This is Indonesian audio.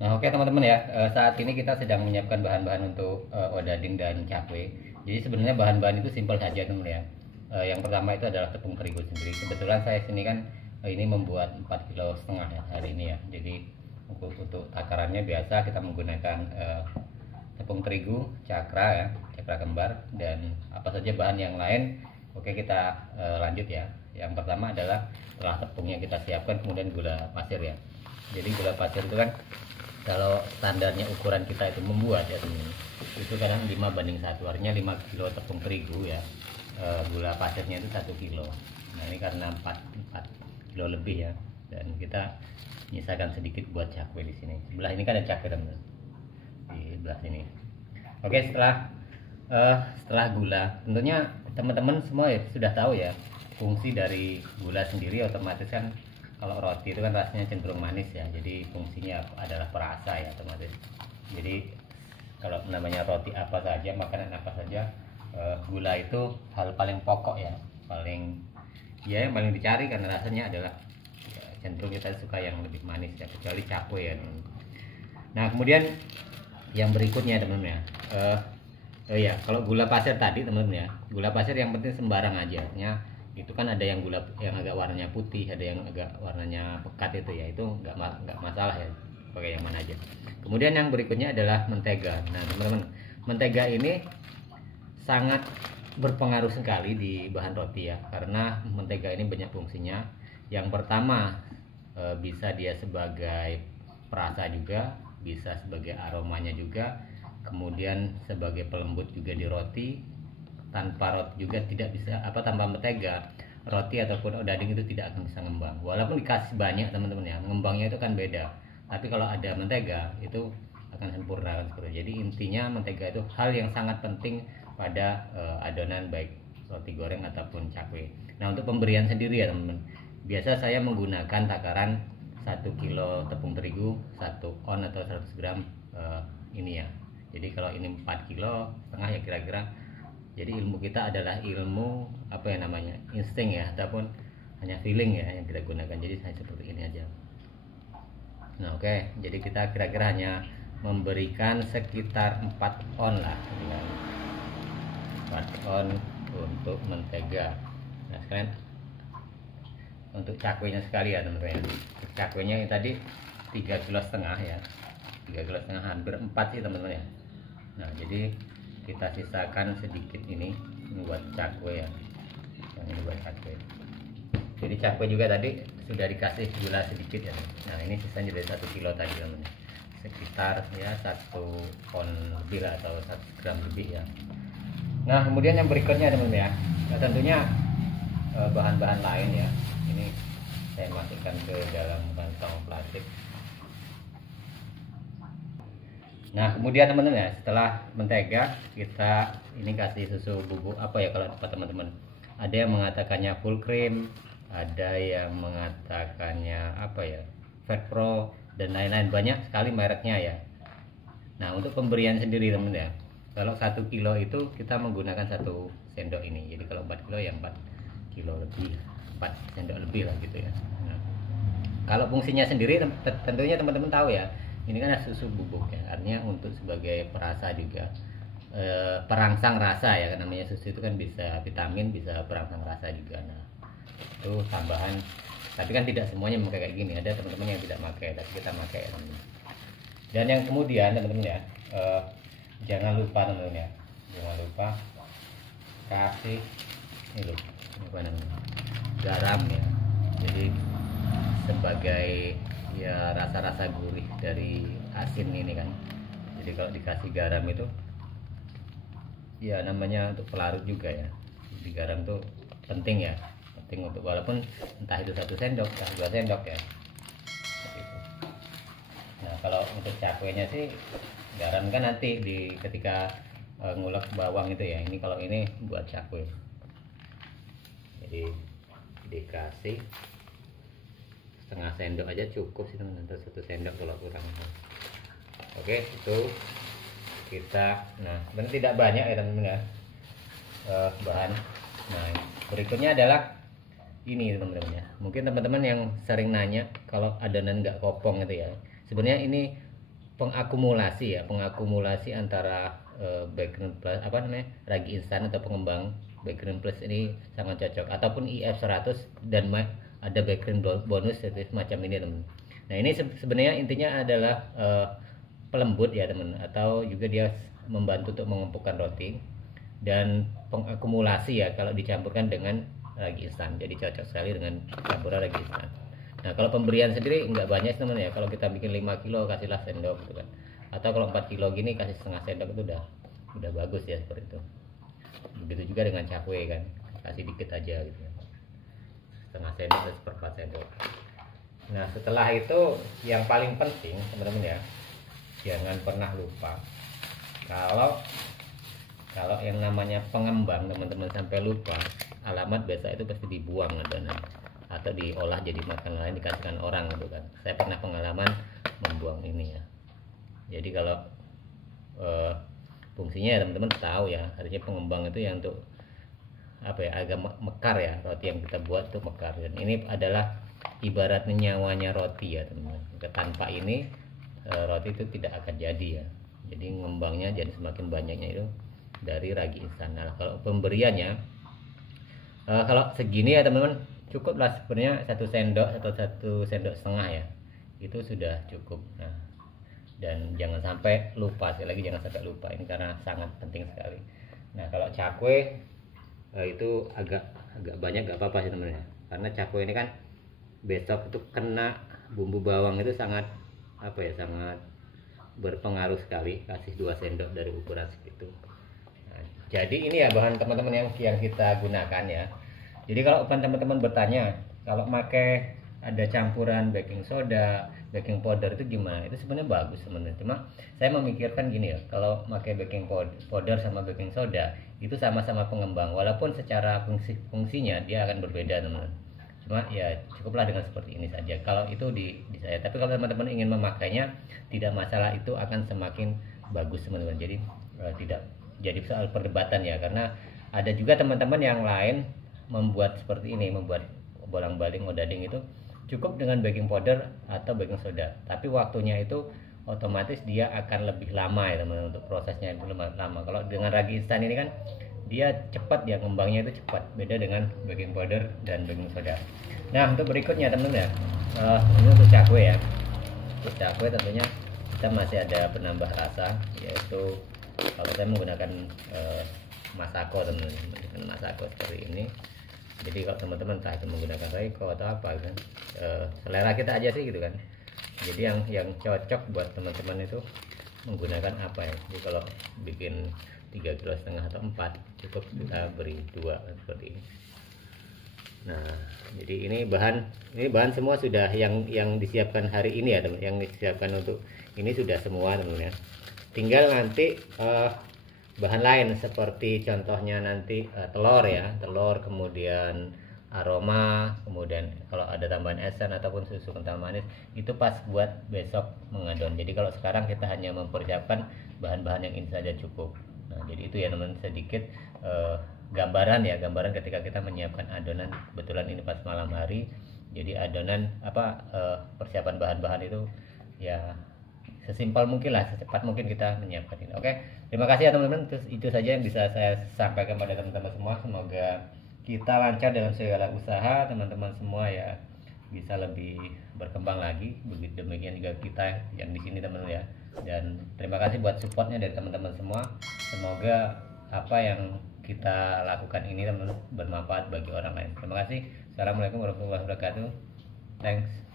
Nah, oke teman-teman ya, saat ini kita sedang menyiapkan bahan-bahan untuk odading dan cakwe. Jadi sebenarnya bahan-bahan itu simpel saja teman ya. Yang pertama itu adalah tepung terigu sendiri. Kebetulan saya sini kan ini membuat 4,5 kg ya hari ini ya. Jadi untuk takarannya biasa kita menggunakan tepung terigu, cakra ya, cakra kembar dan apa saja bahan yang lain. Oke kita lanjut ya. Yang pertama adalah setelah tepungnya kita siapkan kemudian gula pasir ya. Jadi gula pasir itu kan kalau standarnya ukuran kita itu membuat ya teman, itu kadang 5:1, artinya 5 kilo tepung terigu ya, gula pasirnya itu 1 kilo. Nah ini karena 4 kilo lebih ya, dan kita menyisakan sedikit buat cakwe di sini. Sebelah ini kan ada cakwe teman, di sebelah sini. Oke, setelah gula, tentunya teman-teman semua ya sudah tahu ya fungsi dari gula sendiri. Otomatis kan kalau roti itu kan rasanya cenderung manis ya, jadi fungsinya adalah perasa ya otomatis. Jadi kalau namanya roti apa saja, makanan apa saja, gula itu hal paling pokok ya, yang paling dicari karena rasanya adalah ya, cenderung kita suka yang lebih manis ya, kecuali cakwe ya. Nah kemudian yang berikutnya teman-teman ya, oh ya, kalau gula pasir tadi teman-teman ya, gula pasir yang penting sembarang aja ya. Itu kan ada yang gula yang agak warnanya putih, ada yang agak warnanya pekat itu ya, itu nggak masalah ya, pakai yang mana aja. Kemudian yang berikutnya adalah mentega. Nah teman-teman, mentega ini sangat berpengaruh sekali di bahan roti ya, karena mentega ini banyak fungsinya. Yang pertama, bisa dia sebagai perasa juga, bisa sebagai aromanya juga, kemudian sebagai pelembut juga di roti. Tanpa roti juga tidak bisa, tanpa mentega roti ataupun odading itu tidak akan bisa ngembang, walaupun dikasih banyak teman-teman ya, ngembangnya itu kan beda. Tapi kalau ada mentega itu akan sempurna. Jadi intinya mentega itu hal yang sangat penting pada adonan baik roti goreng ataupun cakwe. Nah untuk pemberian sendiri ya teman-teman, biasa saya menggunakan takaran 1 kilo tepung terigu 1 on atau 100 gram ini ya. Jadi kalau ini 4,5 kilo ya kira-kira. Jadi ilmu kita adalah ilmu insting ya, ataupun hanya feeling ya yang kita gunakan. Jadi saya seperti ini aja. Nah oke, jadi kita kira-kira hanya memberikan sekitar 4 on lah, 4 on untuk mentega. Nah sekalian untuk cakwenya sekali ya teman-teman. Cakwenya yang tadi 3,5 kilo ya, 3,5 kilo, hampir 4 sih teman-teman ya. Nah jadi kita sisakan sedikit ini buat cakwe ya, yang ini buat cakwe. Jadi cakwe juga tadi sudah dikasih gula sedikit ya. Nah ini sisanya dari 1 kilo tadi teman, sekitar ya 1 on lebih lah, atau 100 gram lebih ya. Nah kemudian yang berikutnya teman-teman ya, nah, tentunya bahan-bahan lain ya, ini saya masukkan ke dalam kantong plastik. Nah kemudian teman-teman ya, setelah mentega kita ini kasih susu bubuk kalau teman-teman, ada yang mengatakannya full cream, ada yang mengatakannya Fat Pro dan lain-lain, banyak sekali mereknya ya. Nah untuk pemberian sendiri teman-teman ya, kalau 1 kilo itu kita menggunakan 1 sendok ini. Jadi kalau 4 kilo ya 4 kilo lebih, 4 sendok lebih lah gitu ya. Nah, kalau fungsinya sendiri tentunya teman-teman tahu ya, ini kan susu bubuk ya, artinya untuk sebagai perasa juga, perangsang rasa ya, namanya susu itu kan bisa vitamin, bisa perangsang rasa juga. Nah itu tambahan, tapi kan tidak semuanya memakai kayak gini, ada teman-teman yang tidak pakai, tapi kita pakai ya teman-teman. Dan yang kemudian teman-teman ya, jangan lupa teman-teman ya, jangan lupa kasih ini loh, garam ya. Jadi sebagai ya rasa-rasa gurih dari asin ini kan. Jadi kalau dikasih garam itu ya namanya untuk pelarut juga ya. Jadi garam tuh penting ya, penting untuk, walaupun entah itu 1 sendok, entah 2 sendok ya. Seperti itu. Nah kalau untuk cakwenya sih garam kan nanti ketika ngulek bawang itu ya. Ini kalau ini buat cakwe. Jadi dikasih 1/2 sendok aja cukup sih teman-teman, atau 1 sendok kalau kurang. Oke itu kita, nah sebenarnya tidak banyak ya teman-teman ya, bahan. Nah berikutnya adalah ini teman-teman ya, mungkin teman-teman yang sering nanya kalau adonan nggak kopong gitu ya, sebenarnya ini pengakumulasi antara background plus ragi instan atau pengembang background plus ini sangat cocok, ataupun IF 100 dan ada background bonus seperti semacam ini teman. Nah ini sebenarnya intinya adalah pelembut ya teman, atau juga dia membantu untuk mengumpulkan roti, dan pengakumulasi ya kalau dicampurkan dengan ragi instan, jadi cocok sekali dengan campuran ragi instan. Nah kalau pemberian sendiri nggak banyak teman ya, kalau kita bikin 5 kilo kasihlah sendok gitu kan, atau kalau 4 kilo gini kasih setengah sendok itu udah bagus ya, seperti itu. Begitu juga dengan cakwe kan, kasih dikit aja gitu ya, setengah sendok atau seperempat sendok. Nah setelah itu yang paling penting teman-teman ya, jangan pernah lupa kalau yang namanya pengembang teman-teman sampai lupa, alamat biasa itu pasti dibuang adonan atau diolah jadi makanan lain dikasihkan orang gitu kan. Saya pernah pengalaman membuang ini ya. Jadi kalau fungsinya ya teman-teman tahu ya, artinya pengembang itu yang untuk apa ya, agak mekar ya, roti yang kita buat tuh mekar, dan ini adalah ibaratnya nyawanya roti ya teman-teman. Tanpa ini roti itu tidak akan jadi ya. Jadi ngembangnya jadi semakin banyaknya itu dari ragi instan. Nah kalau pemberiannya kalau segini ya teman-teman, cukuplah sebenarnya 1 sendok atau 1 sendok setengah ya, itu sudah cukup. Nah dan jangan sampai lupa, sekali lagi jangan sampai lupa ini karena sangat penting sekali. Nah kalau cakwe itu agak banyak gak apa-apa sih teman-teman ya, karena cakwe ini kan besok itu kena bumbu bawang itu sangat apa ya, sangat berpengaruh sekali, kasih 2 sendok dari ukuran segitu. Nah, jadi ini ya bahan teman-teman yang kita gunakan ya. Jadi kalau teman-teman bertanya kalau pakai ada campuran baking soda, baking powder itu gimana? Itu sebenarnya bagus sebenarnya. Cuma saya memikirkan gini ya, kalau pakai baking powder sama baking soda itu sama-sama pengembang, walaupun secara fungsinya dia akan berbeda teman-teman. Cuma ya cukuplah dengan seperti ini saja kalau itu di saya. Tapi kalau teman-teman ingin memakainya tidak masalah, itu akan semakin bagus teman-teman. Jadi tidak jadi soal perdebatan ya, karena ada juga teman-teman yang lain membuat seperti ini, membuat bolang-baling odading itu cukup dengan baking powder atau baking soda, tapi waktunya itu otomatis dia akan lebih lama ya teman-teman, untuk prosesnya itu lebih lama. Kalau dengan ragi instan ini kan dia cepat ya, ngembangnya itu cepat, beda dengan baking powder dan baking soda. Nah untuk berikutnya teman-teman ya, ini untuk cakwe ya. Untuk cakwe tentunya kita masih ada penambah rasa, yaitu kalau saya menggunakan masako teman-teman, dengan masako seperti ini. Jadi kalau teman-teman entah itu menggunakan Royco atau apa kan, selera kita aja sih gitu kan. Jadi yang cocok buat teman-teman itu menggunakan apa ya. Jadi kalau bikin 3,5 kilo atau 4 cukup kita beri 2 seperti ini. Nah jadi ini bahan semua sudah yang disiapkan hari ini ya teman, yang disiapkan untuk ini sudah semua teman-teman ya. Tinggal nanti bahan lain seperti contohnya nanti telur ya, telur, kemudian aroma, kemudian kalau ada tambahan esen ataupun susu kental manis itu pas buat besok mengadon. Jadi kalau sekarang kita hanya mempersiapkan bahan-bahan yang ini saja cukup. Nah jadi itu ya teman, sedikit gambaran ketika kita menyiapkan adonan. Kebetulan ini pas malam hari, jadi adonan persiapan bahan-bahan itu ya sesimpel mungkin lah, secepat mungkin kita menyiapkan ini. Oke, terima kasih ya teman-teman. Itu saja yang bisa saya sampaikan pada teman-teman semua. Semoga kita lancar dalam segala usaha teman-teman semua ya, bisa lebih berkembang lagi. Begitu demikian juga kita yang di sini teman-teman ya. Dan terima kasih buat supportnya dari teman-teman semua. Semoga apa yang kita lakukan ini teman-teman bermanfaat bagi orang lain. Terima kasih. Assalamualaikum warahmatullahi wabarakatuh. Thanks.